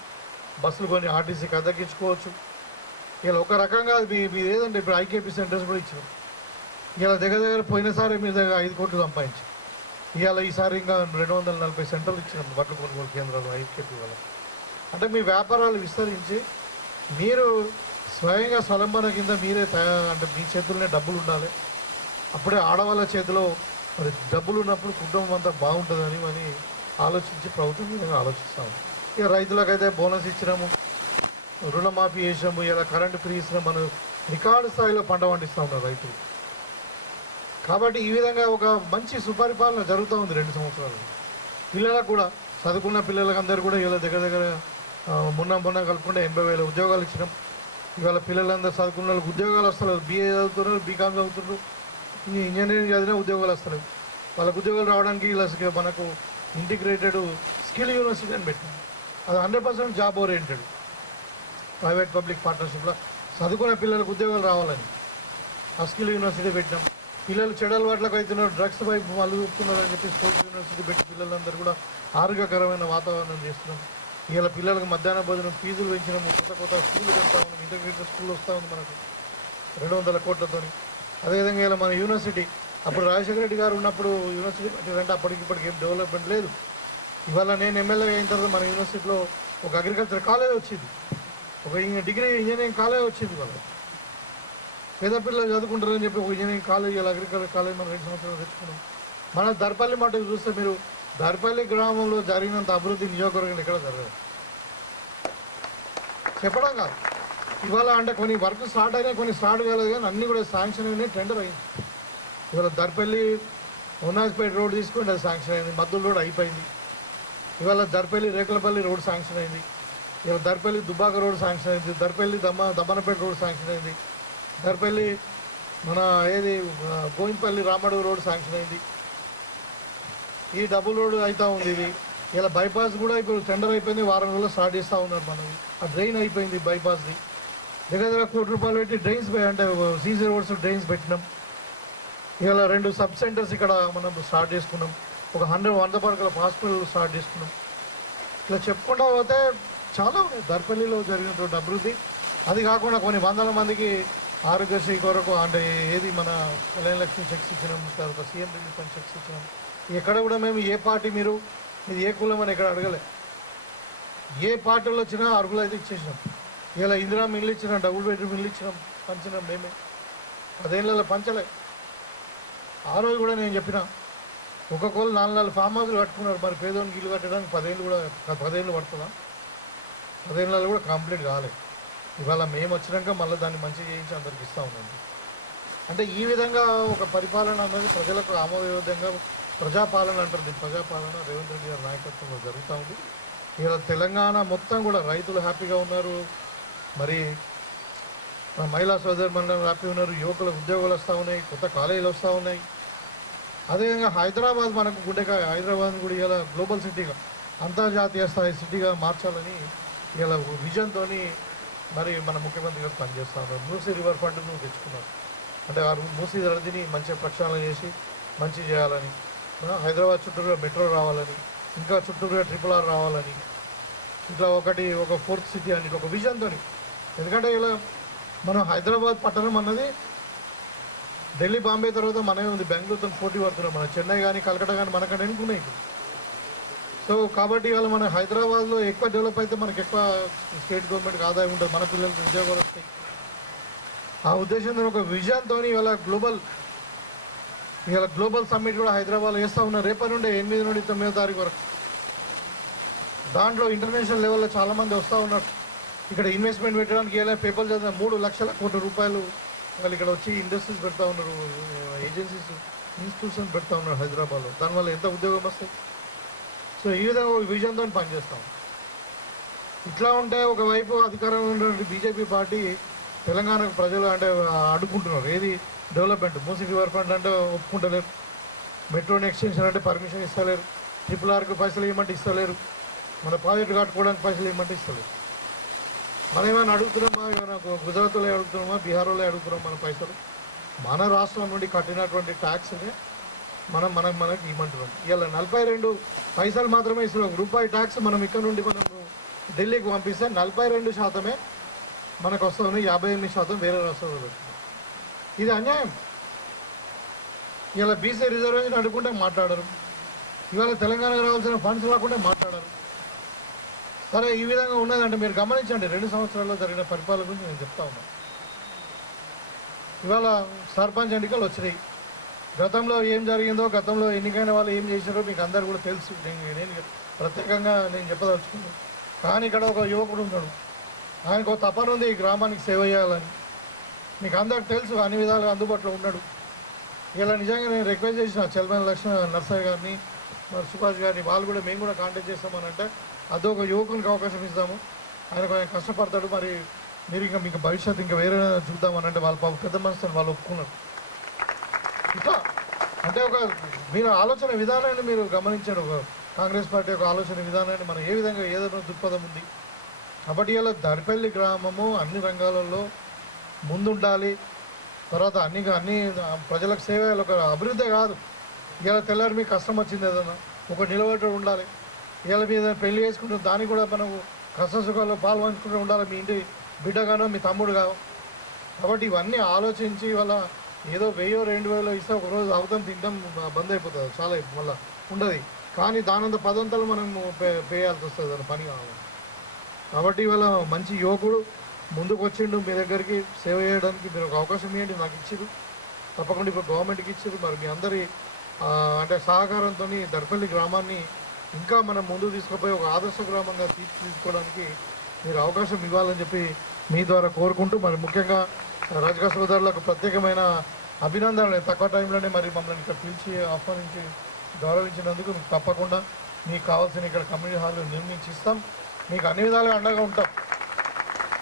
బస్సులు కొని ఆర్టీసీకి అద్దెకించుకోవచ్చు. ఇలా ఒక రకంగా మీరు ఏదంటే ఇప్పుడు ఐకేపీ సెంటర్స్ కూడా ఇచ్చారు. ఇలా దగ్గర పోయినసారి మీ దగ్గర 5 కోట్లు సంపాదించి ఇవాళ ఈసారి ఇంకా 240 సెంటర్లు ఇచ్చినాం వడ్ల కొనుగోలు కేంద్రాలు ఐకేపీ వాళ్ళకి. అంటే మీ వ్యాపారాలు విస్తరించి మీరు స్వయంగా స్వలంబన కింద మీరే అంటే మీ చేతుల్లోనే డబ్బులు ఉండాలి. అప్పుడే ఆడవాళ్ళ చేతిలో మరి డబ్బులు ఉన్నప్పుడు కుటుంబం అంతా బాగుంటుందని అని ఆలోచించి ప్రభుత్వం విధంగా ఆలోచిస్తాము. ఇక రైతులకైతే బోనస్ ఇచ్చినాము, రుణమాఫీ చేసాము, ఇలా కరెంటు ఫ్రీ ఇచ్చినాం, మనం రికార్డు స్థాయిలో పంట పండిస్తూ ఉన్నారు రైతులు. కాబట్టి ఈ విధంగా ఒక మంచి సుపరిపాలన జరుగుతూ ఉంది 2 సంవత్సరాలు. పిల్లలకు కూడా చదువుకున్న పిల్లలకు అందరూ కూడా ఇలా దగ్గర మొన్న కలుపుకుంటే 80,000 ఉద్యోగాలు ఇచ్చినాం. ఇవాళ పిల్లలందరూ చదువుకున్న వాళ్ళకి ఉద్యోగాలు వస్తారు, BA చదువుతున్నారు, BCom చదువుతున్నారు, ఇంజనీరింగ్ చదివినా ఉద్యోగాలు వస్తారు. వాళ్ళకు ఉద్యోగాలు రావడానికి ఇలా మనకు ఇంటిగ్రేటెడ్ స్కిల్ యూనివర్సిటీ అని పెట్టినాం. అది 100% జాబ్ ఓరియంటెడ్ ప్రైవేట్ పబ్లిక్ పార్ట్నర్షిప్లో చదువుకున్న పిల్లలకు ఉద్యోగాలు రావాలని ఆ స్కిల్ యూనివర్సిటీ పెట్టినాం. పిల్లలు చెడు అలవాట్లకు అవుతున్నారు, డ్రగ్స్ వైపు వాళ్ళు చూపుతున్నారు అని చెప్పి స్పోర్ట్స్ యూనివర్సిటీ పెట్టి పిల్లలందరూ కూడా ఆరోగ్యకరమైన వాతావరణం చేస్తున్నాం. ఇలా పిల్లలకు మధ్యాహ్న భోజనం ఫీజులు పెంచినాము, కొత్త స్కూళ్ళు పెడతా ఉన్నాం, ఇంటిగ్రేటెడ్ స్కూల్ వస్తూ ఉంది మనకు 200 కోట్లతో. అదేవిధంగా ఇలా మన యూనివర్సిటీ అప్పుడు రాజశేఖర రెడ్డి గారు ఉన్నప్పుడు యూనివర్సిటీ పెట్టారంటే అప్పటికిప్పటికి ఏం డెవలప్మెంట్ లేదు. ఇవాళ నేను ఎమ్మెల్యే అయిన తర్వాత మన యూనివర్సిటీలో ఒక అగ్రికల్చర్ కాలేజ్ వచ్చింది, ఒక డిగ్రీ ఇంజనీరింగ్ కాలేజ్ వచ్చింది. వాళ్ళు పేద పిల్లలు చదువుకుంటారని చెప్పి ఒక ఇంజనీరింగ్ కాలేజ్, ఇలా అగ్రికల్చర్ కాలేజ్ మనం 2 సంవత్సరాలు తెచ్చుకున్నాం. మన దర్పల్లి మాట చూస్తే మీరు దర్పల్లి గ్రామంలో జరిగినంత అభివృద్ధి నియోజకవర్గం ఎక్కడ జరగదు చెప్పడం కాదు. ఇవాళ అంటే కొన్ని వర్క్ స్టార్ట్ అయినాయి, కొన్ని స్టార్ట్ కాలేదు, కానీ అన్నీ కూడా శాంక్షన్ అయినాయి, టెండర్ అయింది. ఇవాళ దర్పల్లి ఉన్నాజ్పేట రోడ్ తీసుకుంటే అది శాంక్షన్ అయింది, మద్దుల రోడ్ అయిపోయింది. ఇవాళ దర్పల్లి రేకులపల్లి రోడ్ శాంక్షన్ అయింది, ఇవాళ దర్పల్లి దుబ్బాక రోడ్ శాంక్షన్ అయింది, దర్పల్లి దమ్మనపేట రోడ్ శాంక్షన్ అయింది, దర్పల్లి మన ఏది గోవిందపల్లి రామడు రోడ్ శాంక్షన్ అయింది. ఈ డబుల్ రోడ్ అవుతూ ఉంది. ఇది ఇలా బైపాస్ కూడా ఇప్పుడు టెండర్ అయిపోయింది, వారం రోజుల్లో స్టార్ట్ చేస్తూ ఉన్నారు. మనది ఆ డ్రైన్ అయిపోయింది, బైపాస్ది దగ్గర ₹1 కోటి పెట్టి డ్రైన్స్ అంటే సీసీ రోడ్స్ డ్రైన్స్ పెట్టినాం. ఇవాళ 2 సబ్ సెంటర్స్ ఇక్కడ మనం స్టార్ట్ చేసుకున్నాం, ఒక 100 పడకల హాస్పిటల్ స్టార్ట్ చేసుకున్నాం. ఇట్లా చెప్పుకుంటూ పోతే చాలా ఉన్నాయి దర్పల్లిలో జరిగినటువంటి అభివృద్ధి. అది కాకుండా కొన్ని వందల మందికి ఆరోగ్యశ్రీ కొరకు అంటే ఏది మన కళ్యాణ లక్ష్మి చెక్స్ ఇచ్చినాం, తర్వాత సీఎం రిలీఫ్ ఫండ్ చెక్స్ ఇచ్చినాం. ఎక్కడ కూడా మేము ఏ పార్టీ మీరు ఇది ఏ కులం అని ఎక్కడ అడగలే, ఏ పార్టీలో వచ్చినా అర్హులు అయితే ఇచ్చేసినాం. ఇలా ఇందిరా మిల్లు ఇచ్చినాం, డబుల్ బెడ్రూమ్ ఇల్లు ఇచ్చినాం, పంచినాం. మేమే 10 ఏళ్ళలో పంచలే. ఆ రోజు కూడా నేను చెప్పిన ఒక్కొక్కరు 4 ఫామ్ హౌస్లు కట్టుకున్నారు. మరి పేదోనికి ఇల్లు కట్టడానికి 10 ఏళ్ళు కూడా 10 ఏళ్ళు పడుతుందా? 10 ఏళ్ళలో కూడా కంప్లీట్ కాలేదు. ఇవాళ మేము వచ్చినాక మళ్ళీ దాన్ని మంచిగా చేయించి అందరికి ఇస్తూ ఉన్నాం. అంటే ఈ విధంగా ఒక పరిపాలన అన్నది ప్రజలకు ఆమోదయోగ్యంగా ప్రజాపాలన అంటారు. దీని ప్రజాపాలన రేవంత్ రెడ్డి గారి నాయకత్వంలో జరుగుతూ ఉంది. ఇలా తెలంగాణ మొత్తం కూడా రైతులు హ్యాపీగా ఉన్నారు, మరి మహిళా సోదరులు హ్యాపీ ఉన్నారు, యువకులకు ఉద్యోగాలు వస్తూ ఉన్నాయి, కొత్త కాలేజీలు వస్తూ ఉన్నాయి. అదేవిధంగా హైదరాబాద్ మనకు గుండెకాయ, హైదరాబాద్ కూడా ఇలా గ్లోబల్ సిటీగా అంతర్జాతీయ స్థాయి సిటీగా మార్చాలని ఇలా విజన్తో మరి మన ముఖ్యమంత్రి గారు పనిచేస్తూ ఉన్నారు. మూసీ రివర్ ఫండ్ను తెచ్చుకున్నారు, అంటే ఆ మూసీ నదిని మంచిగా ప్రక్షాళన చేసి మంచి చేయాలని, హైదరాబాద్ చుట్టూరుగా మెట్రో రావాలని, ఇంకా చుట్టూరుగా RRR రావాలని, ఇట్లా ఒక 4th సిటీ అని ఒక విజన్తో. ఎందుకంటే ఇలా మనం హైదరాబాద్ పట్టణం అన్నది ఢిల్లీ బాంబే తర్వాత మనమే ఉంది, బెంగళూరుతో పోటీ పడుతున్నాం. మన చెన్నై కానీ కలకట్ట కానీ మనకంటే ఎన్నుకున్నాయి. సో కాబట్టి ఇవాళ మన హైదరాబాద్లో ఎక్కువ డెవలప్ అయితే మనకు ఎక్కువ స్టేట్ గవర్నమెంట్కి ఆదాయం ఉంటుంది, మన పిల్లలకు ఉద్యోగాలు వస్తాయి. ఆ ఉద్దేశంతో ఒక విజన్తో ఇవాళ గ్లోబల్ సమ్మిట్ కూడా హైదరాబాద్లో వేస్తూ ఉన్నారు. రేపటి నుండి 8 నుండి 9వ తారీఖు వరకు. దాంట్లో ఇంటర్నేషనల్ లెవెల్లో చాలామంది వస్తూ ఉన్నారు. ఇక్కడ ఇన్వెస్ట్మెంట్ పెట్టడానికి ఇలా పేపర్లు చదివిన 3 లక్షల కోట్ల రూపాయలు వాళ్ళు ఇక్కడ వచ్చి ఇండస్ట్రీస్ పెడతా ఉన్నారు, ఏజెన్సీస్ ఇన్స్టిట్యూషన్స్ పెడతా ఉన్నారు హైదరాబాద్లో. దానివల్ల ఎంత ఉద్యోగం వస్తాయి. సో ఈ విధంగా విజన్తో పనిచేస్తాం. ఇట్లా ఉంటే ఒకవైపు అధికారంలో ఉన్నటువంటి బీజేపీ పార్టీ తెలంగాణకు ప్రజలు అంటే అడుగుకుంటున్నారు ఏది డెవలప్మెంట్. మూసీ రివర్ ఫ్రంట్ అంటే ఒప్పుకుంటలేరు, మెట్రోని ఎక్స్టెన్షన్ అంటే పర్మిషన్ ఇస్తలేరు, RRRకు పైసలు ఇవ్వమంటే ఇస్తలేరు, మన ప్రాజెక్టు కట్టుకోవడానికి పైసలు ఇవ్వమంటే ఇస్తలేరు. మనం ఏమైనా అడుగుతున్నామా, ఏమైనా గుజరాత్లో అడుగుతున్నామా, బీహార్లో అడుగుతున్నామా మన పైసలు? మన రాష్ట్రం నుండి కట్టినటువంటి ట్యాక్స్ని మనకి ఇవ్వమంటున్నాం. ఇలా 42 పైసలు మాత్రమే ఇస్తున్నాం. రూపాయి ట్యాక్స్ మనం ఇక్కడ నుండి మనం ఢిల్లీకి పంపిస్తే 42% మనకు వస్తుంది, 58% వేరే రాష్ట్రంలో పెడుతుంది. ఇది అన్యాయం. ఇలా బీసీ రిజర్వేషన్ అడుగుకుంటే మాట్లాడరు, ఇవాళ తెలంగాణకు రావాల్సిన ఫండ్స్ రాకుండా మాట్లాడరు. సరే, ఈ విధంగా ఉన్నదంటే మీరు గమనించండి, 2 సంవత్సరాల్లో జరిగిన పరిపాలన గురించి నేను చెప్తా ఉన్నాను. ఇవాళ సర్పంచ్ ఎన్నికలు వచ్చినాయి. గతంలో ఏం జరిగిందో, గతంలో ఎన్నికైన వాళ్ళు ఏం చేశారో మీకు అందరు కూడా తెలుసు. నేను ప్రత్యేకంగా నేను చెప్పదలుచుకున్నాను. కానీ ఇక్కడ ఒక యువకుడు ఉన్నాడు, ఆయనకు ఒక తపన ఉంది ఈ గ్రామానికి సేవ చేయాలని. మీకు అందరికి తెలుసు, అన్ని విధాలుగా అందుబాటులో ఉన్నాడు. ఇలా నిజంగా నేను రిక్వెస్ట్ చేసిన చెల్మల లక్ష్మణ నర్సయ్య గారిని, మరి సుభాష్ గారిని, వాళ్ళు కూడా మేము కూడా కాంటాక్ట్ చేస్తామని అంటే అదొక యువకునికి అవకాశం ఇస్తాము, ఆయన కొంచెం కష్టపడతాడు, మరి మీరు ఇంకా మీకు భవిష్యత్తు ఇంకా వేరే చూద్దామని అంటే వాళ్ళ పెద్ద మనసుని వాళ్ళు ఒప్పుకున్నారు. ఇట్లా అంటే ఒక మీరు ఆలోచన విధానాన్ని మీరు గమనించారు. ఒక కాంగ్రెస్ పార్టీ యొక్క ఆలోచన విధానాన్ని మనం ఏ విధంగా ఏదైనా దృక్పథం ఉంది. కాబట్టి ఇలా దర్పల్లి గ్రామము అన్ని రంగాలలో ముందుండాలి. తర్వాత అన్ని ప్రజలకు సేవ, ఒక అభివృద్ధి కాదు. ఇలా తెల్లారి మీకు కష్టం వచ్చింది ఏదైనా ఒక నిలబడి ఉండాలి. ఇలా మీద పెళ్లి చేసుకుంటే దానికి కూడా మనకు కష్ట సుఖాల్లో పాల్పంచుకుంటూ ఉండాలి, మీ ఇంటి బిడ్డగానో మీ తమ్ముడుగా. కాబట్టి ఇవన్నీ ఆలోచించి వాళ్ళ ఏదో 1000-2000 ఇస్తే ఒకరోజు అవుతాం తింటాం బంద్ అయిపోతుంది, చాలా మళ్ళీ ఉండదు. కానీ దానంత పదంతలు మనం పేయాల్సి వస్తుంది, దాని పని కావాలి. కాబట్టి ఇవాళ మంచి యువకుడు ముందుకు వచ్చిండు మీ దగ్గరికి సేవ చేయడానికి. మీరు ఒక అవకాశం ఇవ్వండి, నాకు ఇచ్చిరు, తప్పకుండా ఇప్పుడు గవర్నమెంట్కి ఇచ్చిరు. మరి మీ అందరి అంటే సహకారంతో దర్పల్లి గ్రామాన్ని ఇంకా మనం ముందుకు తీసుకుపోయి ఒక ఆదర్శ గ్రామంగా తీర్చిదిద్దుకోవడానికి మీరు అవకాశం ఇవ్వాలని చెప్పి మీ ద్వారా కోరుకుంటూ, మరి ముఖ్యంగా రజక సోదరులకు ప్రత్యేకమైన అభినందనలు. తక్కువ టైంలోనే మరి మమ్మల్ని ఇక్కడ పిలిచి ఆహ్వానించి గౌరవించినందుకు మీకు తప్పకుండా మీకు కావాల్సిన ఇక్కడ కమ్యూనిటీ హాల్ నిర్మించి ఇస్తాం, మీకు అన్ని విధాలుగా అండగా ఉంటాం.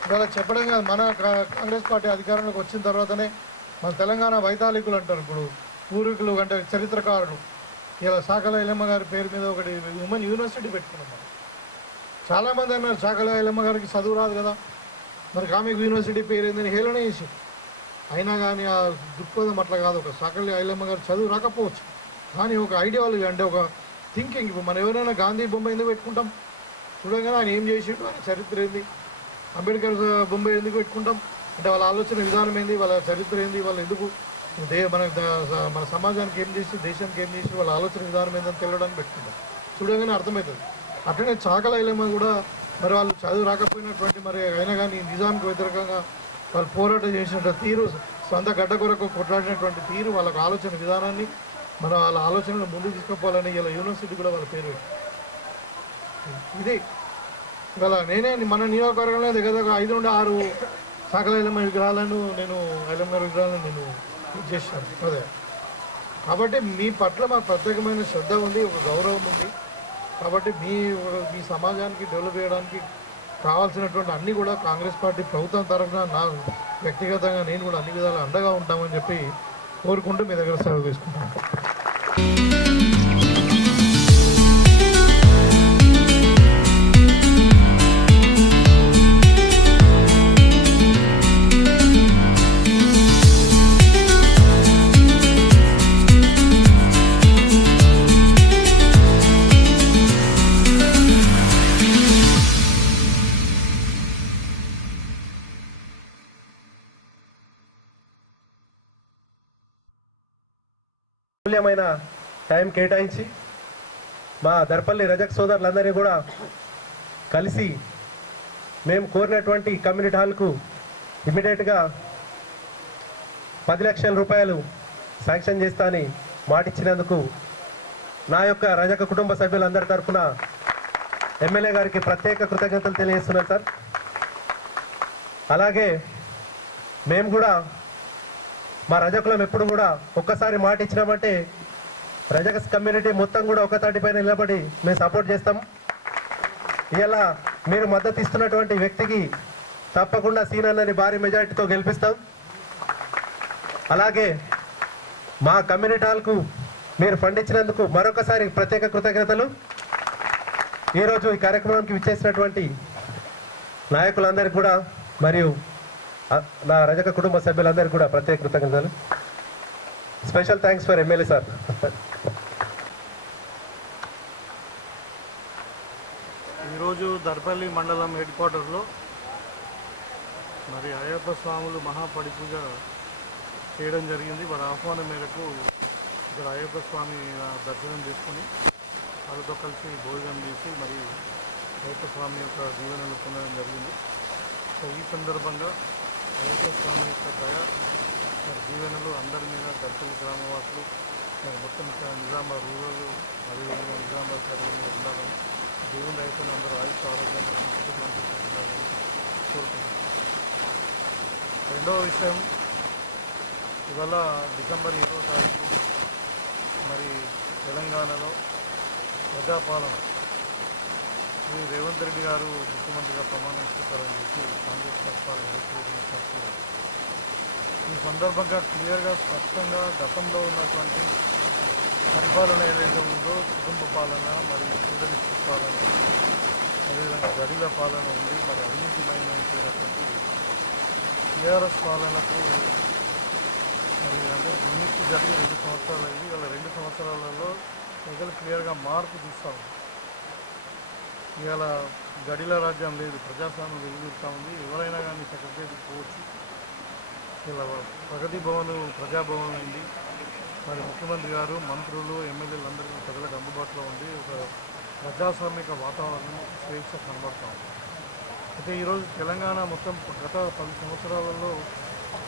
ఇవాళ చెప్పడం కాదు, మన కాంగ్రెస్ పార్టీ అధికారంలోకి వచ్చిన తర్వాతనే మన తెలంగాణ వైతాళికులు అంటారు, ఇప్పుడు పూర్వీకులు అంటే చరిత్రకారులు. ఇలా సాకల ఐలమ్మ గారి పేరు మీద ఒకటి ఉమెన్ యూనివర్సిటీ పెట్టుకున్నాం. మనం చాలామంది అన్నారు సాకల ఐలమ్మ గారికి చదువు రాదు కదా, మరి ఆమెకు యూనివర్సిటీ పేరు ఏందని హేళన చేసి. అయినా కానీ ఆ దృక్పథం అట్లా కాదు. ఒక సాకల ఐలమ్మ గారు చదువు రాకపోవచ్చు, కానీ ఒక ఐడియాలజీ అంటే ఒక థింకింగ్. ఇప్పుడు మనం ఎవరైనా గాంధీ బొమ్మ ఎందుకు పెట్టుకుంటాం? చూడగానే ఆయన ఏం చేసిండు, ఆయన చరిత్ర ఏంది. అంబేద్కర్ బొమ్మ ఎందుకు పెట్టుకుంటాం అంటే వాళ్ళ ఆలోచన విధానం ఏంది, వాళ్ళ చరిత్ర ఏంది, వాళ్ళు ఎందుకు మన సమాజానికి ఏం చేసి, దేశానికి ఏం చేసి, వాళ్ళ ఆలోచన విధానం ఏందని తెలియడానికి పెట్టుకుంటాం. చూడగానే అర్థమవుతుంది. అట్లనే చాకల ఐలమ్మ కూడా మరి వాళ్ళు చదువు రాకపోయినటువంటి, మరి అయినా కానీ నిజానికి వ్యతిరేకంగా వాళ్ళు పోరాటం చేసినటువంటి తీరు, సొంత గడ్డ కొరకు కొట్లాడినటువంటి తీరు, వాళ్ళకి ఆలోచన విధానాన్ని మన వాళ్ళ ఆలోచనలు ముందుకు తీసుకుపోవాలని ఇలా యూనివర్సిటీ కూడా వాళ్ళ పేరు. ఇది ఇవాళ నేనే మన నియోజకవర్గంలో దగ్గర 5 నుండి 6 సాకల ఐలమ్మ విగ్రహాలను నేను ఇది చేశాను. అదే కాబట్టి మీ పట్ల మాకు ప్రత్యేకమైన శ్రద్ధ ఉంది, ఒక గౌరవం ఉంది. కాబట్టి మీ సమాజానికి డెవలప్ చేయడానికి కావాల్సినటువంటి అన్నీ కూడా కాంగ్రెస్ పార్టీ ప్రభుత్వం తరఫున నా వ్యక్తిగతంగా నేను కూడా అన్ని విధాలు అండగా ఉంటామని చెప్పి కోరుకుంటూ మీ దగ్గర సెలవు తీసుకుంటాను. మూల్యమైన టైం కేటాయించి మా దర్పల్లి రజక్ సోదరులందరినీ కూడా కలిసి మేము కోరినటువంటి కమ్యూనిటీ హాల్కు ఇమీడియట్గా 10 లక్షల రూపాయలు శాంక్షన్ చేస్తా అని మాటిచ్చినందుకు నా యొక్క రజక కుటుంబ సభ్యులందరి తరఫున ఎమ్మెల్యే గారికి ప్రత్యేక కృతజ్ఞతలు తెలియజేస్తున్నాను సార్. అలాగే మేము కూడా మా రజకులం ఎప్పుడు కూడా ఒక్కసారి మాట ఇచ్చినామంటే రజక కమ్యూనిటీ మొత్తం కూడా ఒక తాటిపైన నిలబడి మేము సపోర్ట్ చేస్తాం. ఇలా మీరు మద్దతు ఇస్తున్నటువంటి వ్యక్తికి తప్పకుండా సీనన్నని భారీ మెజార్టీతో గెలిపిస్తాం. అలాగే మా కమ్యూనిటీ హాల్కు మీరు ఫండ్ ఇచ్చినందుకు మరొకసారి ప్రత్యేక కృతజ్ఞతలు. ఈరోజు ఈ కార్యక్రమానికి విచ్చేసినటువంటి నాయకులందరికీ కూడా మరియు నా రజక కుటుంబ సభ్యులందరికీ కూడా ప్రత్యేక కృతజ్ఞతలు. Special thanks for MLA sir. ఈరోజు దర్పల్లి మండలం హెడ్ క్వార్టర్లో మరి అయ్యప్ప స్వాములు మహాపడిపూజ చేయడం జరిగింది. వారి ఆహ్వానం మేరకు ఇక్కడ అయ్యప్ప స్వామి దర్శనం చేసుకొని వాళ్ళతో కలిసి భోజనం చేసి మరి అయ్యప్ప స్వామి యొక్క దీవెనలు పొందడం జరిగింది. సో ఈ సందర్భంగా అయ్యప్ప స్వామి యొక్క దయ మరి దీవెనలు అందరి మీద దర్శన గ్రామవాసులు మరి మొత్తం నిజామాబాద్ రూరల్ అదేవిధంగా నిజామాబాద్ చదువు మీద ఉండాలని దేవుని అయిపోయిన అందరూ ఆయుష్ ఆరోగ్యంగా ఉండాలని కోరుకుంటున్నాను. రెండవ విషయం, ఇవాళ డిసెంబర్ 20వ తారీఖు మరి తెలంగాణలో ప్రజాపాలన శ్రీ రేవంత్ రెడ్డి గారు ముఖ్యమంత్రిగా ప్రమాణం చేస్తారని చెప్పి కాంగ్రెస్ పక్షాలు ఎదుర్కొంటున్నారు. ఈ సందర్భంగా క్లియర్గా స్పష్టంగా గతంలో ఉన్నటువంటి పరిపాలన ఏదైతే ఉందో కుటుంబ పాలన మరియు ఫెడరలిస్ట్ పాలన అదేవిధంగా గడిల పాలన ఉంది. మరి అవినీతిమైనటువంటి టీఆర్ఎస్ పాలనకు మరి అంటే విముక్తి జరిగి 2 సంవత్సరాలు అయింది. ఇవాళ 2 సంవత్సరాలలో ప్రజలు క్లియర్గా మార్పు చూస్తూ ఉంది. ఇవాళ గడిల రాజ్యం లేదు, ప్రజాస్వామ్యం వెలుగుతూ ఉంది. ఎవరైనా కానీ సెక్రటరీ పోవచ్చు. ఇలా ప్రగతి భవన్ ప్రజాభవన్ అయింది. మరి ముఖ్యమంత్రి గారు మంత్రులు ఎమ్మెల్యేలు అందరికీ ప్రజలకు అందుబాటులో ఉంది. ఒక ప్రజాస్వామిక వాతావరణం స్వేచ్ఛ కనబడతా ఉంది. అయితే ఈరోజు తెలంగాణ మొత్తం గత 10 సంవత్సరాలలో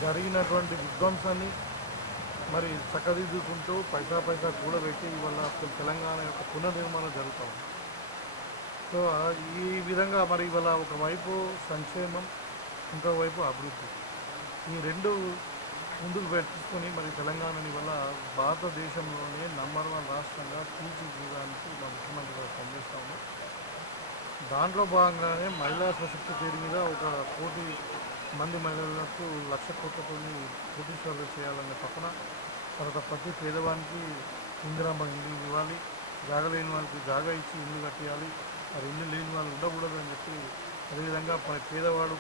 జరిగినటువంటి విధ్వంసాన్ని మరి చక్కదిద్దుకుంటూ పైసా కూడబెట్టి ఇవాళ తెలంగాణ యొక్క పునర్నిర్మాణం జరుగుతూ ఉంది. సో ఈ విధంగా మరి ఇవాళ ఒకవైపు సంక్షేమం, ఇంకోవైపు అభివృద్ధి, ఈ రెండు ముందుకు పెట్టించుకొని మరి తెలంగాణని వల్ల భారతదేశంలోనే నంబర్ 1 రాష్ట్రంగా తీర్చిదిద్దడానికి మా ముఖ్యమంత్రి గారు పనిచేస్తూ ఉన్నారు. దాంట్లో భాగంగానే మహిళా సశక్తి పేరు మీద 1 కోటి మంది మహిళలకు 1,00,000 కోట్లతో కోటీశ్వరులు చేయాలనే తపన. తర్వాత ప్రతి పేదవానికి ఇందిరమ్మ ఇల్లు ఇవ్వాలి, జాగలేని వాళ్ళకి జాగా ఇచ్చి ఇల్లు కట్టేయాలి, మరి ఇల్లు లేని వాళ్ళు ఉండకూడదు అని చెప్పి, అదేవిధంగా ప్రతి పేదవాడు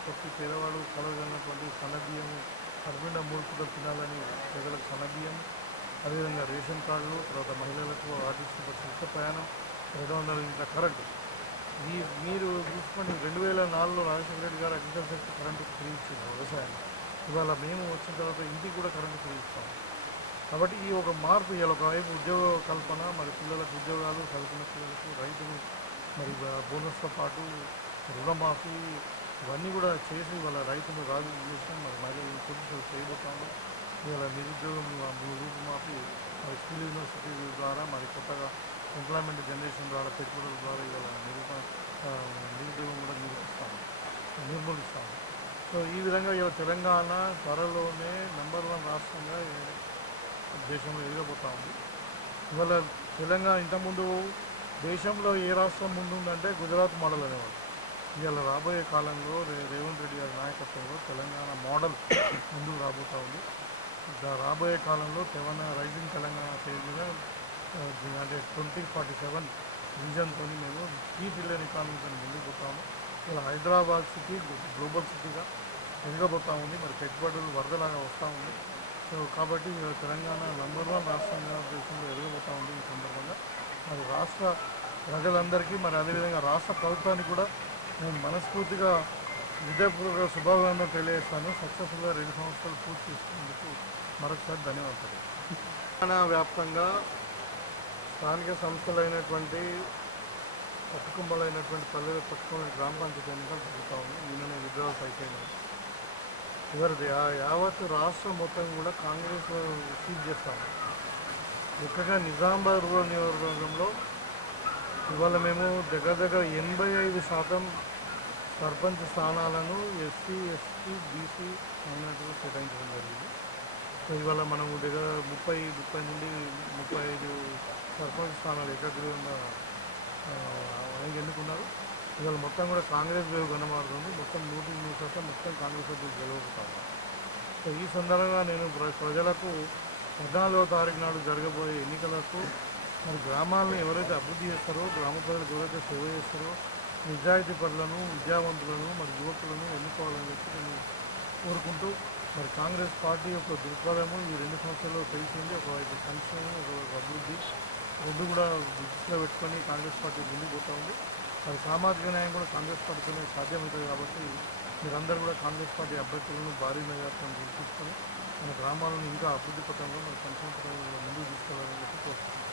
కలగలిగినటువంటి సన్నబియ్యము కడుపుండా 3 పూటలు తినాలని ప్రజలకు సన్నబియ్యం, అదేవిధంగా రేషన్ కార్డులు, తర్వాత మహిళలకు ఆర్టీసీ బస్సు ఉచిత ప్రయాణం, 200 యూనిట్ల కరెంటు. మీరు చూసుకోండి, 2004లో రాజశేఖర రెడ్డి గారు అగ్రికల్చర్కి కరెంటు ఫ్రీ ఇచ్చింది వ్యవసాయాన్ని. ఇవాళ మేము వచ్చిన తర్వాత ఇంటికి కూడా కరెంటు ఫ్రీ ఇస్తాం. కాబట్టి ఈ ఒక మార్పు ఇవాళ ఒకవైపు ఉద్యోగ కల్పన, మరి పిల్లలకు ఉద్యోగాలు, చదువుకున్న పిల్లలకు రైతులు మరి బోనస్తో పాటు రుణమాఫీ ఇవన్నీ కూడా చేసి వాళ్ళ రైతులు రాజు చేసినాం. మరి మహిళలు పొజిషన్లు చేయబోతాము. ఇవాళ నిరుద్యోగం రూపుమాఫీ మరి స్కిల్ యూనివర్సిటీ ద్వారా మరి కొత్తగా ఎంప్లాయ్మెంట్ జనరేషన్ ద్వారా పెట్టుబడుల ద్వారా ఇవాళ నిరుద్యోగం కూడా నిర్మూలిస్తాము. సో ఈ విధంగా ఇవాళ తెలంగాణ త్వరలోనే నంబర్ 1 రాష్ట్రంగా దేశంలో ఎదగబోతూ ఉంది. ఇవాళ తెలంగాణ ఇంతకుముందు దేశంలో ఏ రాష్ట్రం ముందుందంటే గుజరాత్ మోడల్ అనేవాడు. ఇవాళ రాబోయే కాలంలో రేవంత్ రెడ్డి గారి నాయకత్వంలో తెలంగాణ మోడల్ ముందుకు రాబోతూ ఉంది. రాబోయే కాలంలో రైజింగ్ తెలంగాణ పేరు మీద అంటే 2047 విజన్తో మేము $3 ట్రిలియన్ ఎకానమీతో ముందుకు పోతాము. ఇలా హైదరాబాద్ సిటీ గ్లోబల్ సిటీగా ఎదగబోతూ ఉంది. మరి పెట్టుబడులు వరదలాగా వస్తూ ఉంది. సో కాబట్టి తెలంగాణ నంబర్ 1 రాష్ట్రంగా దేశంలో ఎదగబోతూ ఉంది. ఈ సందర్భంగా మరి రాష్ట్ర ప్రజలందరికీ మరి అదేవిధంగా రాష్ట్ర ప్రభుత్వానికి కూడా నేను మనస్ఫూర్తిగా విద్యాపూర్వక శుభాకాంక్షలు తెలియజేస్తాను. సక్సెస్ఫుల్గా 2 సంవత్సరాలు పూర్తి చేసుకునేందుకు మరొకసారి ధన్యవాదాలు. తెలంగాణ వ్యాప్తంగా స్థానిక సంస్థలైనటువంటి పట్టుకుమ్మలైనటువంటి పల్లెలు పట్టుకున్న గ్రామ పంచాయతీ ఎన్నికలు జరుగుతూ ఉంది. నిన్ననే విద్రోహాలు అయిపోయినాయి. ఎవరిది యావత్ రాష్ట్రం మొత్తం కూడా కాంగ్రెస్ సీజ్ చేస్తాము. ముఖ్యంగా నిజామాబాద్ రూరల్ నియోజకవర్గంలో ఇవాళ మేము దగ్గర 85% సర్పంచ్ స్థానాలను ఎస్సీ, ఎస్టీ, బీసీ మైనారిటీలు కేటాయించడం జరిగింది. సో ఇవాళ మనము దగ్గర 30 నుండి 35 సర్పంచ్ స్థానాలు ఏకగ్రీవంగా ఎన్నుకున్నారు. ఇవాళ మొత్తం కూడా కాంగ్రెస్ వేవ్ కనబడుతుంది. మొత్తం 100% గెలిస్తే మొత్తం కాంగ్రెస్ పార్టీ గెలవకపోతాము. సో ఈ సందర్భంగా నేను ప్రజలకు 14వ తారీఖు నాడు జరగబోయే ఎన్నికలకు మరి గ్రామాలను ఎవరైతే అభివృద్ధి చేస్తారో, గ్రామ ప్రజలకు ఎవరైతే సేవ చేస్తారో నిజాయితీ పరులను, విద్యావంతులను, మరి యువకులను ఎన్నుకోవాలని చెప్పి నేను కోరుకుంటూ, మరి కాంగ్రెస్ పార్టీ యొక్క దృక్పథము ఈ 2 సంవత్సరాల్లో తెలిసింది. ఒకవైపు సంక్షేమం, ఒకవైపు అభివృద్ధి, రెండు కూడా దృష్టిలో పెట్టుకొని కాంగ్రెస్ పార్టీ ముందుకు పోతూ ఉంది. మరి సామాజిక న్యాయం కూడా కాంగ్రెస్ పార్టీతోనే సాధ్యమవుతుంది. కాబట్టి మీరందరూ కూడా కాంగ్రెస్ పార్టీ అభ్యర్థులను భారీ మెజార్టీతో గెలిపించుకొని మన గ్రామాలను ఇంకా అభివృద్ధి పథంలో, మన సంక్షేమ పథంలో ముందుకు తీసుకెళ్లాలని చెప్పి కోరుతున్నాను.